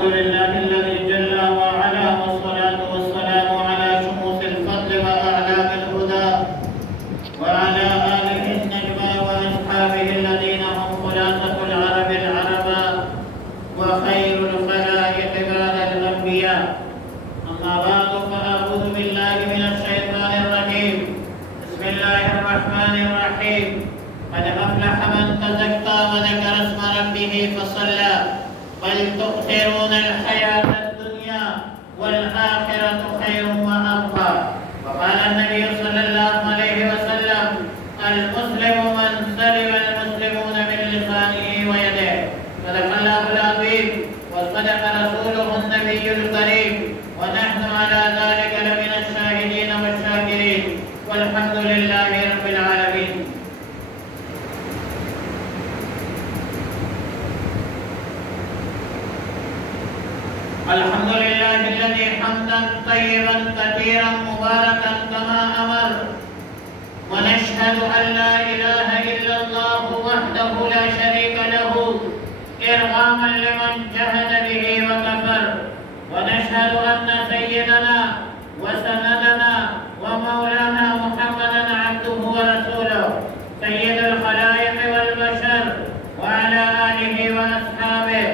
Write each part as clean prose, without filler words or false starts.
الحمد لله الذي جل وعلا، والصلاة والسلام على شموس الفضل وأعلام الهدى، وعلى آله النجوى وأصحابه الذين هم خلاصة العرب العرباء وخير الخلائق بعد الأنبياء. أما بعد، فأعوذ بالله من الشيطان الرجيم. بسم الله الرحمن الرحيم. قد أفلح من تزكى وذكر اسم ربه فصلى، بل تؤثرون الحياة الدنيا والآخرة خير وأبقى. وقال النبي صلى الله عليه وسلم: المسلم من سلم المسلمون من لسانه ويده. صدق الله العظيم وصدق رسوله النبي الكريم، ونحن على ذلك لمن الشاهدين والشاكرين، والحمد لله رب العالمين. الحمد لله الذي حمدا طيبا كثيرا مباركا كما أمر، ونشهد أن لا إله إلا الله وحده لا شريك له إرغاما لمن جهد به وكفر، ونشهد أن سيدنا وسندنا ومولانا محمدا عبده ورسوله سيد الخلائق والبشر، وعلى آله وأصحابه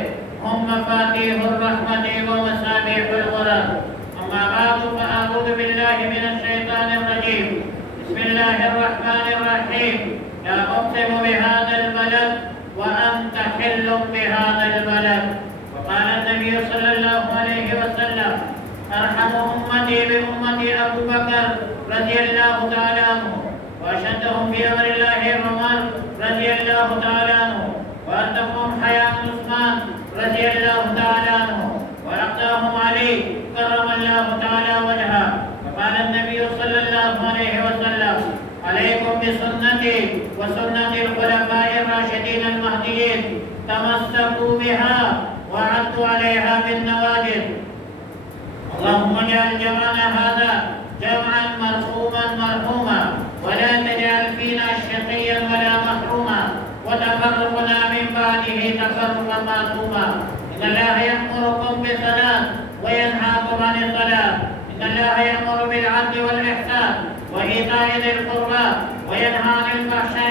هم مفاتيح الرحمة ومصابيح الغرر. أما بعد، فأعوذ بالله من الشيطان الرجيم. بسم الله الرحمن الرحيم. لا أقسم بهذا البلد وأنت حل بهذا البلد. وقال النبي صلى الله عليه وسلم: أرحم أمتي بأمتي أبو بكر رضي الله تعالى عنه، وأشدهم في أمر الله عمر رضي الله تعالى عنه، وأتقهم حياة عثمان رضي الله تعالى عنه، وأقداهم علي كرم الله تعالى وجهه. وقال النبي صلى الله عليه وسلم: عليكم بسنتي وسنة الخلفاء الراشدين المهديين، تمسكوا بها وعضوا عليها بالنواجذ. اللهم اجعل جمعنا هذا جمعا مرحوما، ولا تجعل فينا شقيا ولا محروما، وتفرقنا من بعده تفرقا معصوما. إن الله يأمركم بالصلاة وينهاكم عن الصلاة. إن الله يأمر بالعدل والإحسان وإيتاء ذي القربى وينهى عن الفحشاء